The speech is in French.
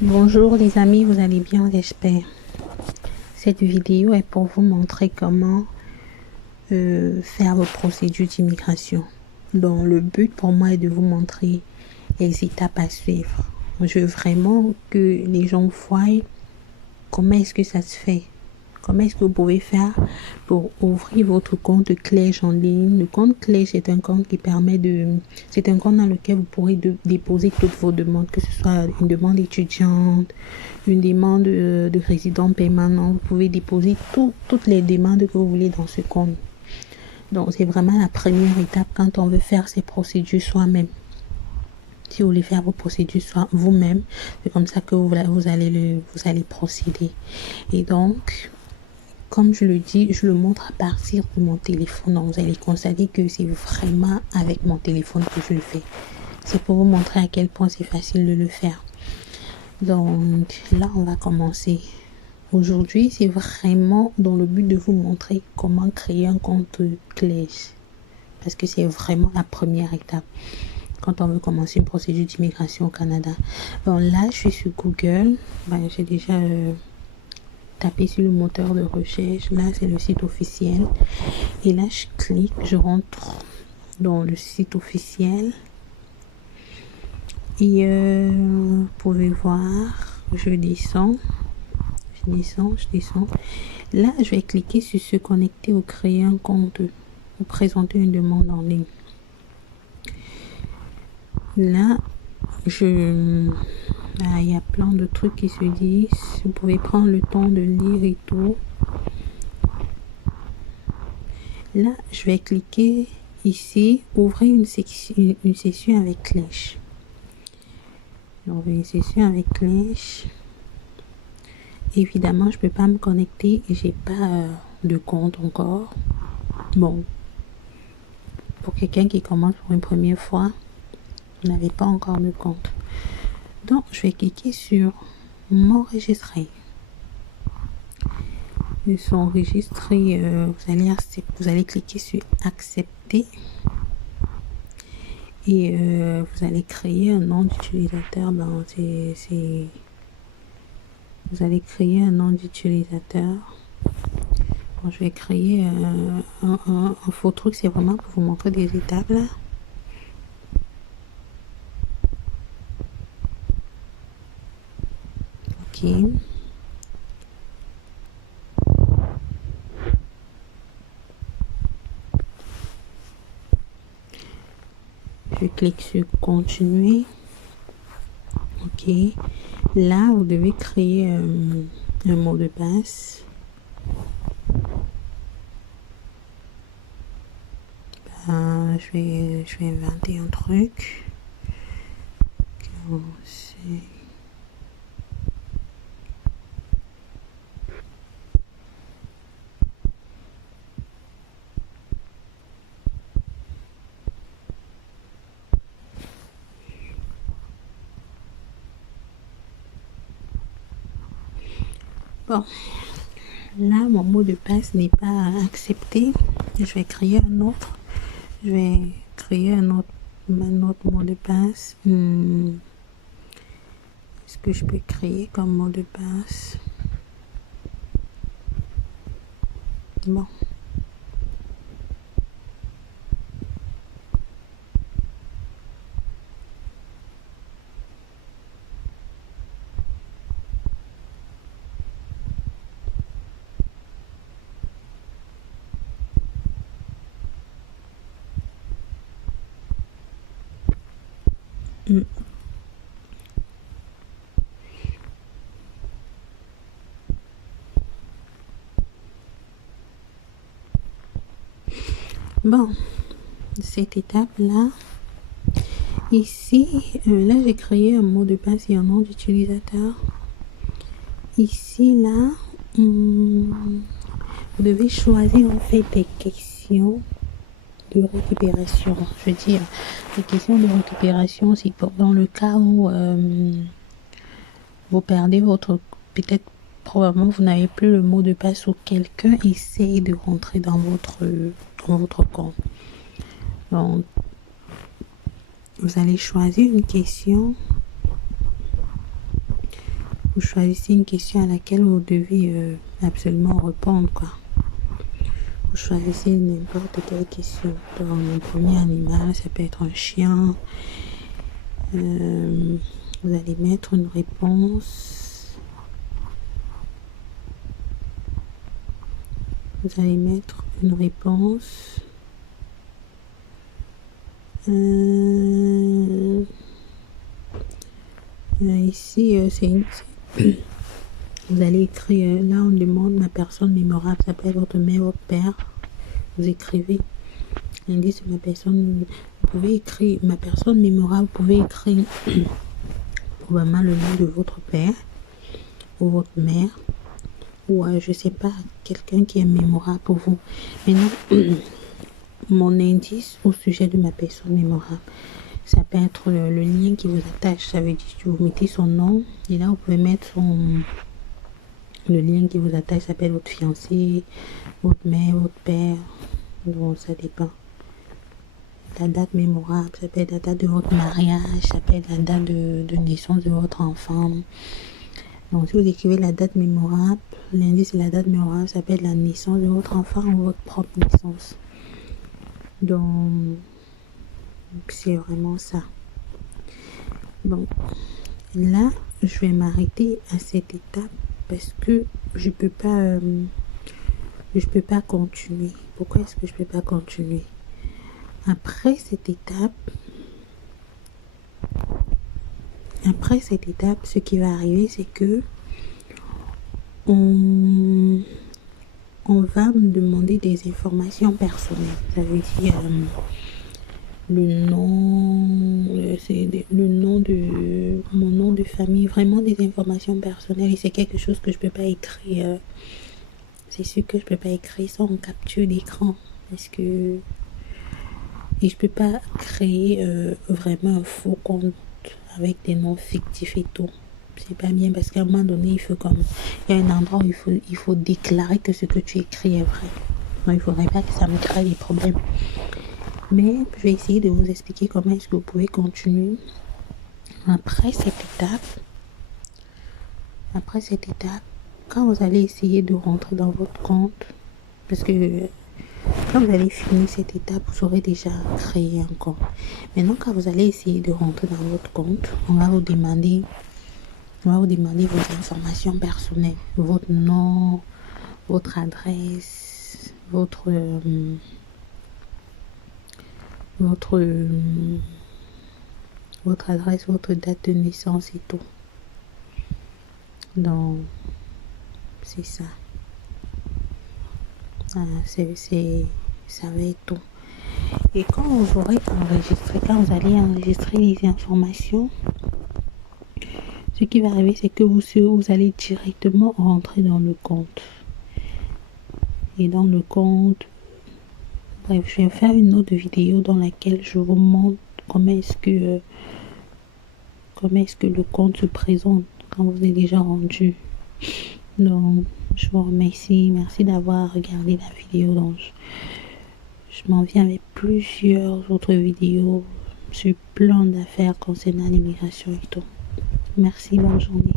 Bonjour les amis, vous allez bien, j'espère. Cette vidéo est pour vous montrer comment faire vos procédures d'immigration. Donc le but pour moi est de vous montrer les étapes à suivre. Je veux vraiment que les gens voient comment est-ce que ça se fait. Comment est-ce que vous pouvez faire pour ouvrir votre compte Clèche en ligne? Le compte Clèche est un compte qui permet c'est un compte dans lequel vous pourrez déposer toutes vos demandes, que ce soit une demande étudiante, une demande de résident permanent. Vous pouvez déposer toutes les demandes que vous voulez dans ce compte. Donc, c'est vraiment la première étape quand on veut faire ces procédures soi-même. Si vous voulez faire vos procédures vous-même, c'est comme ça que vous allez procéder. Et donc, comme je le dis, je le montre à partir de mon téléphone. Donc, vous allez constater que c'est vraiment avec mon téléphone que je le fais. C'est pour vous montrer à quel point c'est facile de le faire. Donc, là, on va commencer. Aujourd'hui, c'est vraiment dans le but de vous montrer comment créer un compte Clèche. Parce que c'est vraiment la première étape quand on veut commencer une procédure d'immigration au Canada. Bon, là, je suis sur Google. J'ai déjà tapé sur le moteur de recherche. Là, c'est le site officiel. Et là, je clique, je rentre dans le site officiel. Et vous pouvez voir, je descends. Là, je vais cliquer sur se connecter ou créer un compte ou présenter une demande en ligne. Là, il y a plein de trucs qui se disent. Vous pouvez prendre le temps de lire et tout. Là, je vais cliquer ici, ouvrir une session avec Clèche. Ouvrir une session avec Clèche. Évidemment, je peux pas me connecter et j'ai pas de compte encore. Bon, pour quelqu'un qui commence pour une première fois, vous n'avez pas encore de compte. Donc, je vais cliquer sur m'enregistrer. Ils sont enregistrés. Vous allez cliquer sur accepter et vous allez créer un nom d'utilisateur. Vous allez créer un nom d'utilisateur. Bon, je vais créer un faux truc. C'est vraiment pour vous montrer des étapes là. Ok. Je clique sur continuer. Ok. Là, vous devez créer un mot de passe. Je vais inventer un truc. Bon, là, mon mot de passe n'est pas accepté. Je vais créer un autre. Je vais créer un autre mot de passe. Est-ce que je peux créer comme mot de passe? Bon. Bon, cette étape-là, ici, là, j'ai créé un mot de passe et un nom d'utilisateur. Ici, là, vous devez choisir en fait des questions de récupération. Je veux dire, les questions de récupération, c'est dans le cas où vous perdez peut-être probablement vous n'avez plus le mot de passe ou quelqu'un essaye de rentrer dans votre compte. Donc, vous allez choisir une question Vous choisissez une question à laquelle vous devez absolument répondre, quoi. Vous choisissez n'importe quelle question. Dans mon premier animal, ça peut être un chien. Vous allez mettre une réponse. Vous allez mettre une réponse. Ici, vous allez écrire, là on demande ma personne mémorable, ça peut être votre mère, votre père. Vous écrivez l'indice de ma personne. Vous pouvez écrire ma personne mémorable, vous pouvez écrire probablement le nom de votre père ou votre mère, ou je sais pas, quelqu'un qui est mémorable pour vous. Maintenant, mon indice au sujet de ma personne mémorable, ça peut être le lien qui vous attache. Ça veut dire que vous mettez son nom et là vous pouvez mettre le lien qui vous attache. Ça peut être votre fiancé, votre mère, votre père. Donc ça dépend. La date mémorable, ça peut être la date de votre mariage, ça peut être la date de naissance de votre enfant. Donc si vous écrivez la date mémorable, l'indice c'est la date mémorable, ça peut être la naissance de votre enfant ou votre propre naissance. Donc c'est vraiment ça. Bon, là je vais m'arrêter à cette étape parce que je peux pas continuer. Pourquoi est-ce que je peux pas continuer? Après cette étape, ce qui va arriver, c'est que on va me demander des informations personnelles. Ça veut dire le nom, c'est le nom de mon nom de famille, vraiment des informations personnelles. Et c'est quelque chose que je peux pas écrire. C'est sûr que je peux pas écrire ça en capture d'écran parce que et je peux pas créer vraiment un faux compte avec des noms fictifs et tout. C'est pas bien parce qu'à un moment donné, il y a un endroit où il faut déclarer que ce que tu écris est vrai. Donc, il faudrait pas que ça me crée des problèmes. Mais je vais essayer de vous expliquer comment est-ce que vous pouvez continuer après cette étape. Quand vous allez essayer de rentrer dans votre compte, parce que quand vous allez finir cette étape, vous aurez déjà créé un compte. Maintenant, quand vous allez essayer de rentrer dans votre compte, on va vous demander vos informations personnelles, votre nom, votre adresse, votre adresse, votre date de naissance et tout. Donc, c'est ça. Ça va être tout. Et quand vous aurez enregistré, quand vous allez enregistrer les informations, ce qui va arriver, c'est que vous allez directement rentrer dans le compte. Et dans le compte, bref, je vais faire une autre vidéo dans laquelle je vous montre comment est-ce que le compte se présente quand vous êtes déjà rendu. Donc, je vous remercie. Merci d'avoir regardé la vidéo. Donc, je m'en viens avec plusieurs autres vidéos sur plein d'affaires concernant l'immigration et tout. Merci, bonne journée.